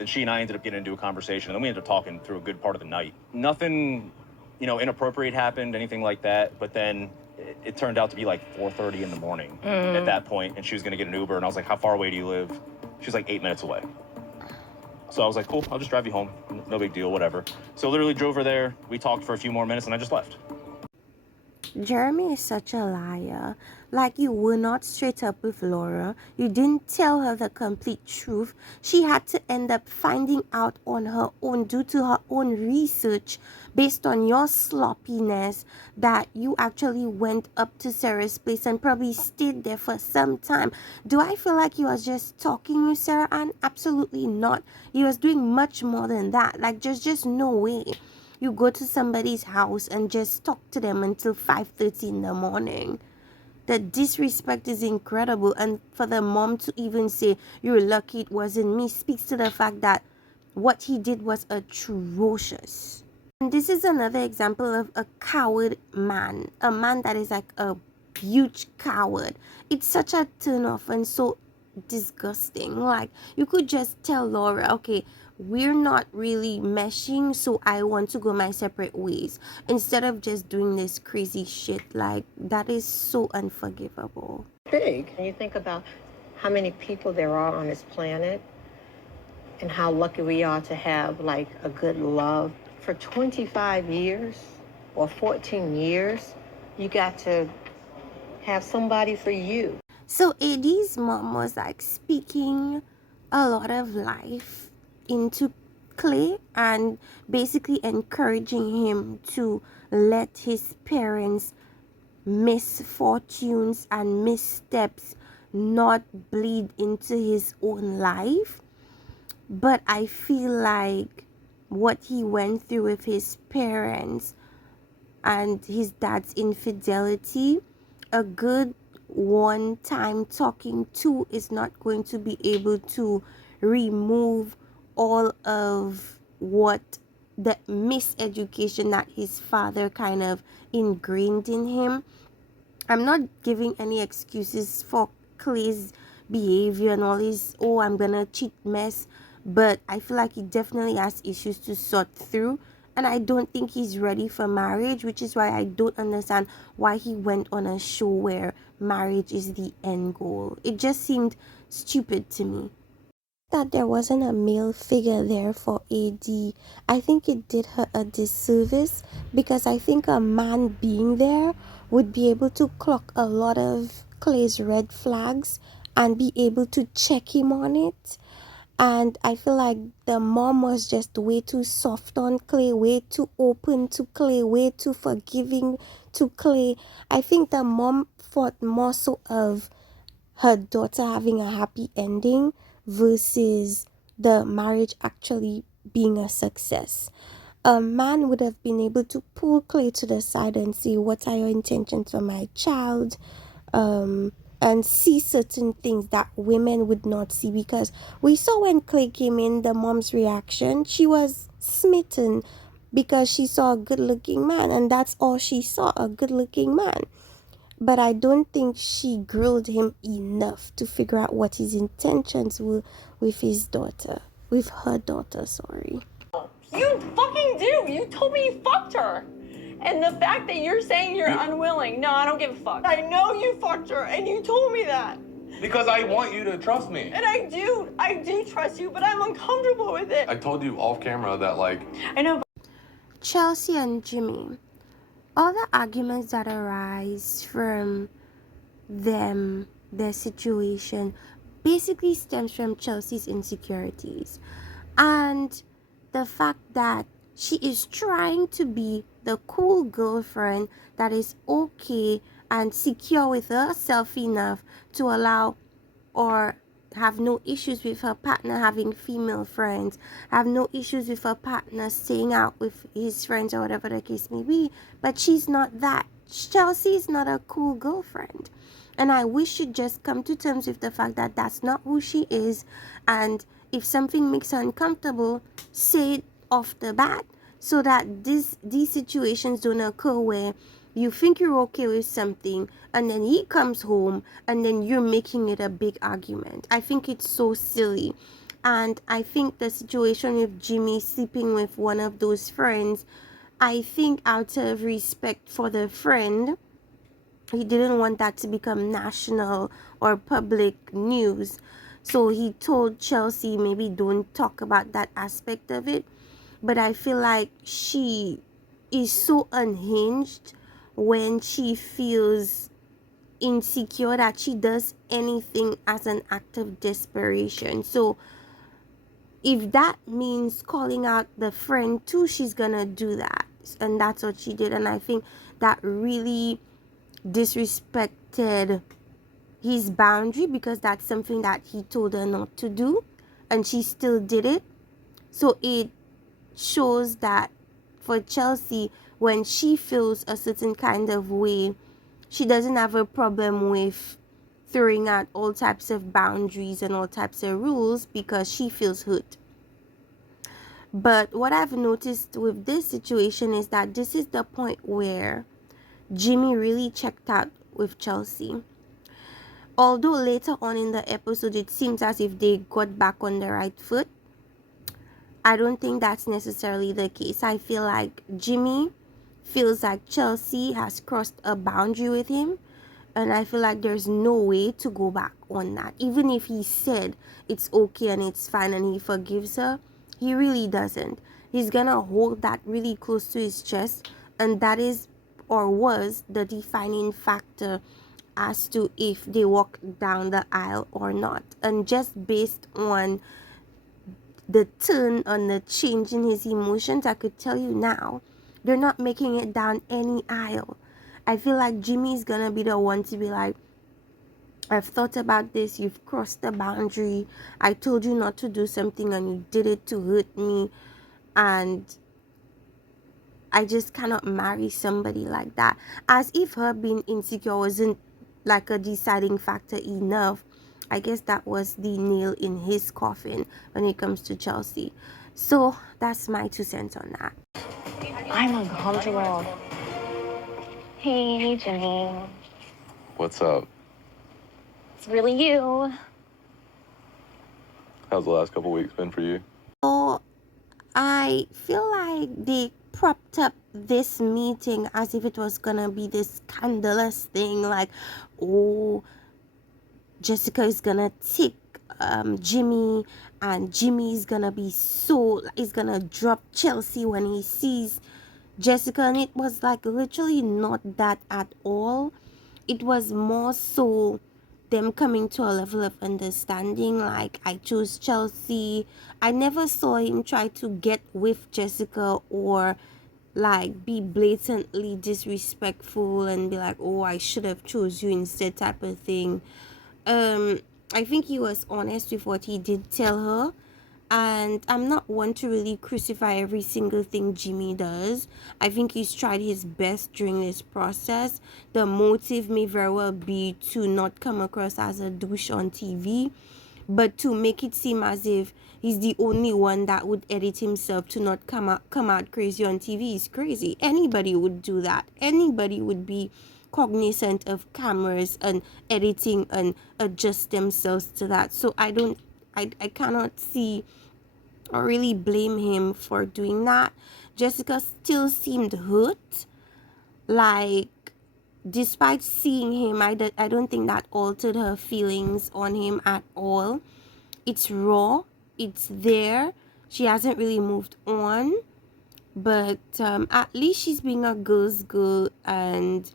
And she and I ended up getting into a conversation, and then we ended up talking through a good part of the night. Nothing, inappropriate happened, anything like that. But then it turned out to be like 4:30 in the morning at that point, and she was going to get an Uber, and I was like, how far away do you live? She was like 8 minutes away. So I was like, cool, I'll just drive you home. No big deal, whatever. So literally drove her there. We talked for a few more minutes, and I just left. Jeremy is such a liar. Like, you were not straight up with Laura. You didn't tell her the complete truth. She had to end up finding out on her own due to her own research based on your sloppiness that you actually went up to Sarah's place and probably stayed there for some time. Do I feel like you was just talking with Sarah Ann? Absolutely not. You was doing much more than that. Like, just no way you go to somebody's house and just talk to them until 5:30 in the morning. The disrespect is incredible, and for the mom to even say you're lucky it wasn't me speaks to the fact that what he did was atrocious. And this is another example of a coward man, a man that is like a huge coward. It's such a turn off and so disgusting. Like, you could just tell Laura, okay, we're not really meshing, so I want to go my separate ways, instead of just doing this crazy shit. Like, that is so unforgivable. Big. And you think about how many people there are on this planet and how lucky we are to have like a good love. For 25 years or 14 years, you got to have somebody for you. So AD's mom was like speaking a lot of life into Clay and basically encouraging him to let his parents' misfortunes and missteps not bleed into his own life. But I feel like what he went through with his parents and his dad's infidelity, a good one time talking to is not going to be able to remove all of what the miseducation that his father kind of ingrained in him. I'm not giving any excuses for Clay's behavior and all his, oh, I'm gonna cheat mess, but I feel like he definitely has issues to sort through. And I don't think he's ready for marriage, which is why I don't understand why he went on a show where marriage is the end goal. It just seemed stupid to me. That there wasn't a male figure there for AD, I think it did her a disservice, because I think a man being there would be able to clock a lot of Clay's red flags and be able to check him on it. And I feel like the mom was just way too soft on Clay, way too open to Clay, way too forgiving to Clay. I think the mom thought more so of her daughter having a happy ending versus the marriage actually being a success. A man would have been able to pull Clay to the side and say, what are your intentions for my child? And see certain things that women would not see, because we saw when Clay came in, the mom's reaction, she was smitten because she saw a good looking man, and that's all she saw, a good looking man. But I don't think she grilled him enough to figure out what his intentions were with his daughter. With her daughter, sorry. You fucking do. You told me you fucked her. And the fact that you're saying you're unwilling, no, I don't give a fuck. I know you fucked her, and you told me that. Because I want you to trust me. And I do trust you, but I'm uncomfortable with it. I told you off camera that, like... I know. Chelsea and Jimmy, all the arguments that arise from them, their situation, basically stems from Chelsea's insecurities. And the fact that she is trying to be the cool girlfriend that is okay and secure with herself enough to allow or have no issues with her partner having female friends, have no issues with her partner staying out with his friends or whatever the case may be. But she's not that. Chelsea is not a cool girlfriend. And I wish she'd just come to terms with the fact that that's not who she is. And if something makes her uncomfortable, say it off the bat, so that these situations don't occur where you think you're okay with something and then he comes home and then you're making it a big argument. I think it's so silly. And I think the situation with Jimmy sleeping with one of those friends, I think out of respect for the friend, he didn't want that to become national or public news. So he told Chelsea, maybe don't talk about that aspect of it. But I feel like she is so unhinged when she feels insecure that she does anything as an act of desperation. So if that means calling out the friend too, she's gonna do that. And that's what she did. And I think that really disrespected his boundary, because that's something that he told her not to do and she still did it. So it shows that for Chelsea, when she feels a certain kind of way, she doesn't have a problem with throwing out all types of boundaries and all types of rules because she feels hurt. But what I've noticed with this situation is that this is the point where Jimmy really checked out with Chelsea. Although later on in the episode it seems as if they got back on the right foot, I don't think that's necessarily the case. I feel like Jimmy feels like Chelsea has crossed a boundary with him, and I feel like there's no way to go back on that. Even if he said it's okay and it's fine and he forgives her, he really doesn't. He's gonna hold that really close to his chest, and that is or was the defining factor as to if they walk down the aisle or not. And just based on the turn, on the change in his emotions, I could tell you now, they're not making it down any aisle. I feel like Jimmy's gonna be the one to be like, I've thought about this, you've crossed the boundary, I told you not to do something and you did it to hurt me, and I just cannot marry somebody like that. As if her being insecure wasn't like a deciding factor enough. I guess that was the nail in his coffin when it comes to Chelsea. So that's my 2 cents on that. I'm uncomfortable. Hey, Jimmy. What's up? It's really you. How's the last couple weeks been for you? So I feel like they propped up this meeting as if it was gonna be this scandalous thing, like, oh, Jessica is gonna take Jimmy, and Jimmy is gonna be he's gonna drop Chelsea when he sees Jessica. And it was like literally not that at all. It was more so them coming to a level of understanding, like, I chose Chelsea. I never saw him try to get with Jessica or like be blatantly disrespectful and be like, oh, I should have chose you instead type of thing. I think he was honest with what he did tell her, and I'm not one to really crucify every single thing Jimmy does. I think he's tried his best during this process. The motive may very well be to not come across as a douche on TV, but to make it seem as if he's the only one that would edit himself to not come out crazy on TV is crazy. Anybody would do that. Anybody would be cognizant of cameras and editing and adjust themselves to that. So I cannot see or really blame him for doing that. Jessica still seemed hurt. Like, despite seeing him, I don't think that altered her feelings on him at all. It's raw. It's there. She hasn't really moved on. But at least she's being a girl's girl and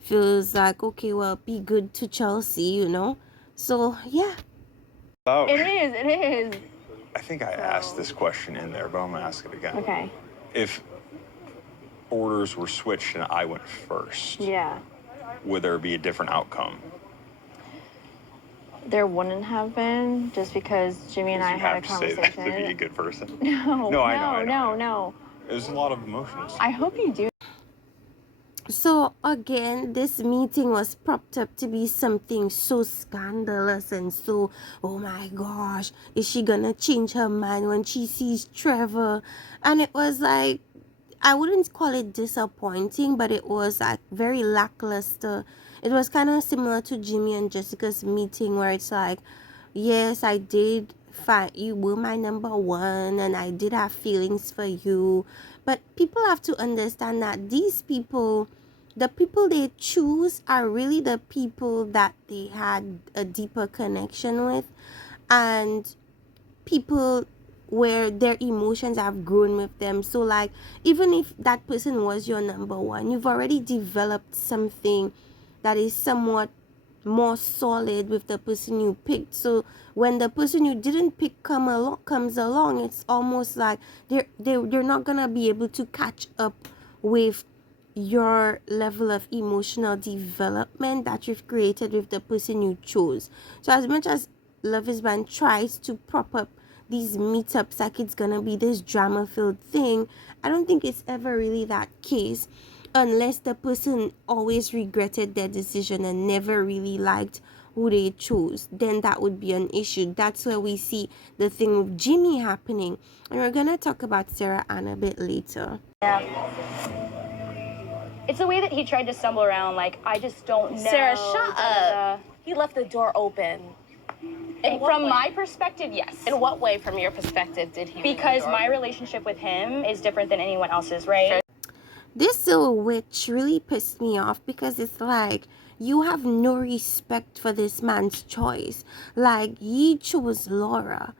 feels like, okay, well, be good to Chelsea, you know? So, yeah. Oh, It is. I think I asked this question in there, but I'm gonna ask it again. Okay. If orders were switched and I went first, Yeah. would there be a different outcome? There wouldn't have been, just because Jimmy and I You had a have to say that conversation. to be a good person. No, No, I know. no. There's a lot of emotions. I hope you do. So again, this meeting was propped up to be something so scandalous and so, oh my gosh, is she gonna change her mind when she sees Trevor? And it was like, I wouldn't call it disappointing, but it was like very lackluster. It was kind of similar to Jimmy and Jessica's meeting, where it's like, yes, I did fine, you were my number one and I did have feelings for you. But people have to understand that these people, the people they choose, are really the people that they had a deeper connection with, and people where their emotions have grown with them. So like, even if that person was your number one, you've already developed something that is somewhat more solid with the person you picked. So when the person you didn't pick comes along, it's almost like they're not gonna be able to catch up with your level of emotional development that you've created with the person you chose. So as much as Love is Blind tries to prop up these meetups like it's gonna be this drama filled thing, I don't think it's ever really that case, unless the person always regretted their decision and never really liked who they chose. Then that would be an issue. That's where we see the thing with Jimmy happening, and we're gonna talk about Sarah Ann a bit later. Yeah. It's the way that he tried to stumble around, like, I just don't know. Sarah, shut da-da-da. up. He left the door open. And from my perspective, yes. In what way, from your perspective, did he? Because my relationship with him is different than anyone else's, right? This little witch really pissed me off, because it's like, you have no respect for this man's choice. Like, he chose Laura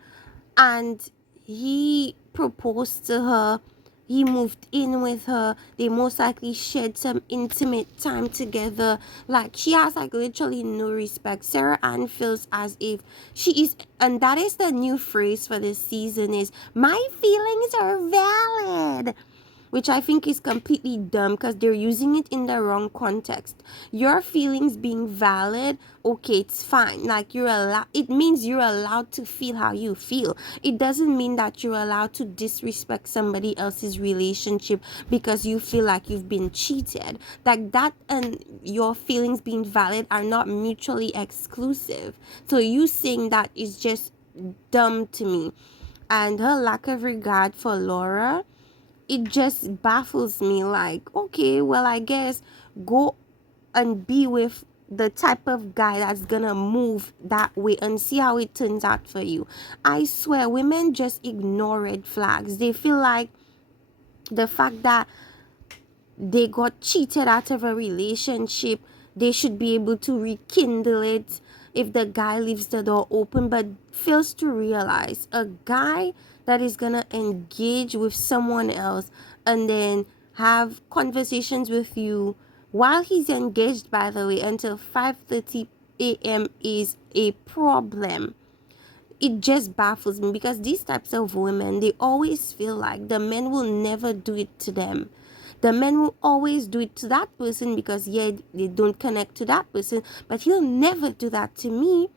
and he proposed to her. He moved in with her. They most likely shared some intimate time together. Like, she has like literally no respect. Sarah Ann feels as if she is, and that is the new phrase for this season, is my feelings are valid, which I think is completely dumb because they're using it in the wrong context. Your feelings being valid, okay, it's fine. Like, you're allowed, it means you're allowed to feel how you feel. It doesn't mean that you're allowed to disrespect somebody else's relationship because you feel like you've been cheated. Like, that and your feelings being valid are not mutually exclusive. So you saying that is just dumb to me. And her lack of regard for Laura, it just baffles me. Like, okay, well, I guess go and be with the type of guy that's gonna move that way and see how it turns out for you. I swear, women just ignore red flags. They feel like the fact that they got cheated out of a relationship, they should be able to rekindle it if the guy leaves the door open, but fails to realize a guy that is gonna engage with someone else and then have conversations with you while he's engaged, by the way, until 5:30 a.m. is a problem. It just baffles me, because these types of women, they always feel like the men will never do it to them. The men will always do it to that person because, yeah, they don't connect to that person, but he'll never do that to me,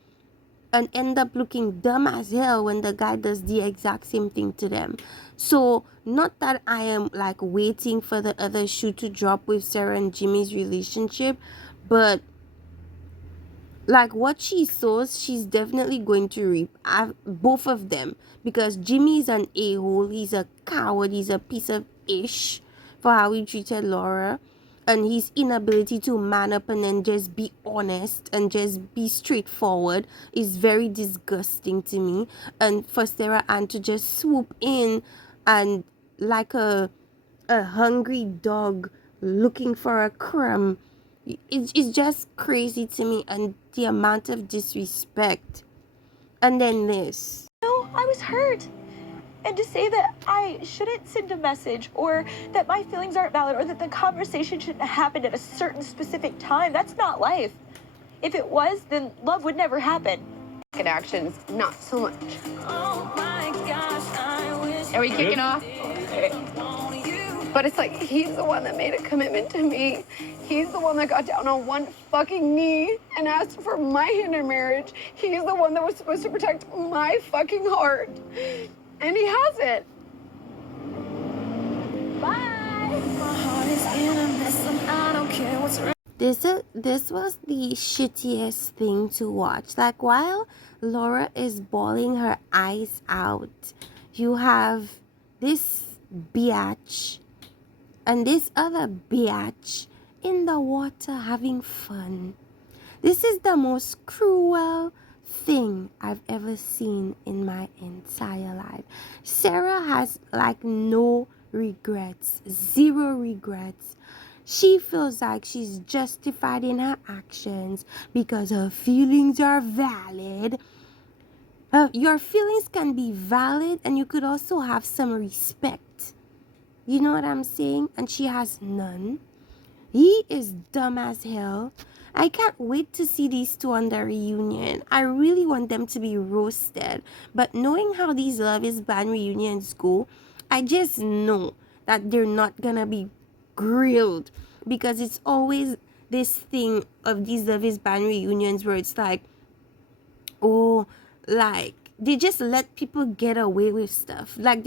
and end up looking dumb as hell when the guy does the exact same thing to them. So, not that I am like waiting for the other shoe to drop with Sarah and Jimmy's relationship, but like, what she sows, she's definitely going to reap. Both of them, because Jimmy is an a-hole, he's a coward, he's a piece of ish for how he treated Laura, and his inability to man up and then just be honest and just be straightforward is very disgusting to me. And for Sarah Ann to just swoop in and like a hungry dog looking for a crumb, it's just crazy to me, and the amount of disrespect. And then this. No, I was hurt. And to say that I shouldn't send a message, or that my feelings aren't valid, or that the conversation shouldn't have happened at a certain specific time, that's not life. If it was, then love would never happen. Good actions, not so much. Oh my gosh, I wish. Are we kicking off? But it's like, he's the one that made a commitment to me. He's the one that got down on one fucking knee and asked for my hand in marriage. He's the one that was supposed to protect my fucking heart. And he hasn't. Bye. My heart is in a mess and I don't care what's right. This was the shittiest thing to watch. Like, while Laura is bawling her eyes out, you have this biatch and this other biatch in the water having fun. This is the most cruel, thing I've ever seen in my entire life. Sarah has like no regrets, zero regrets. She feels like she's justified in her actions because her feelings are valid. Your feelings can be valid, and you could also have some respect. You know what I'm saying? And she has none. He is dumb as hell. I can't wait to see these two on the reunion. I really want them to be roasted. But knowing how these Love is Blind reunions go, I just know that they're not gonna be grilled. Because it's always this thing of these Love is Blind reunions where it's like, oh, like they just let people get away with stuff. Like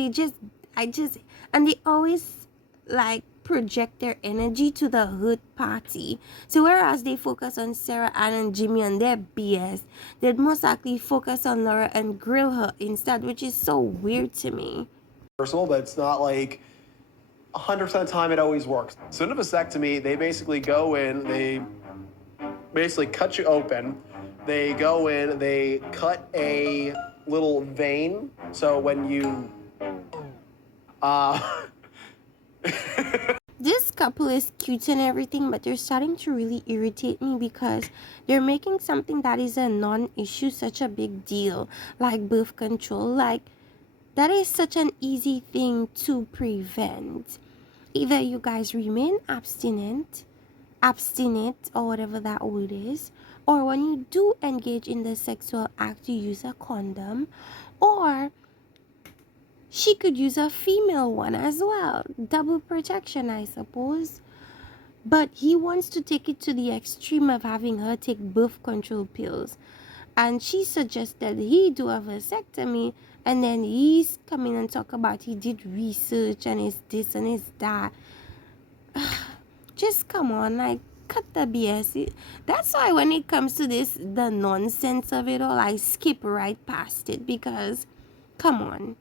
and they always like project their energy to the hood party. So whereas they focus on Sarah, Ann, and Jimmy and their BS, they'd most likely focus on Laura and grill her instead, which is so weird to me. Personal, but it's not like 100% of the time it always works. So in a vasectomy, they basically go in, they basically cut you open. They go in, they cut a little vein. So when you, This couple is cute and everything, but they're starting to really irritate me because they're making something that is a non-issue such a big deal, like birth control. Like, that is such an easy thing to prevent. Either you guys remain abstinent, or whatever that word is, or when you do engage in the sexual act, you use a condom, or she could use a female one as well. Double protection, I suppose. But he wants to take it to the extreme of having her take birth control pills. And she suggested he do a vasectomy, and then he's coming and talk about he did research and it's this and it's that. Just come on, like, cut the BS. That's why when it comes to this, the nonsense of it all, I skip right past it because, come on.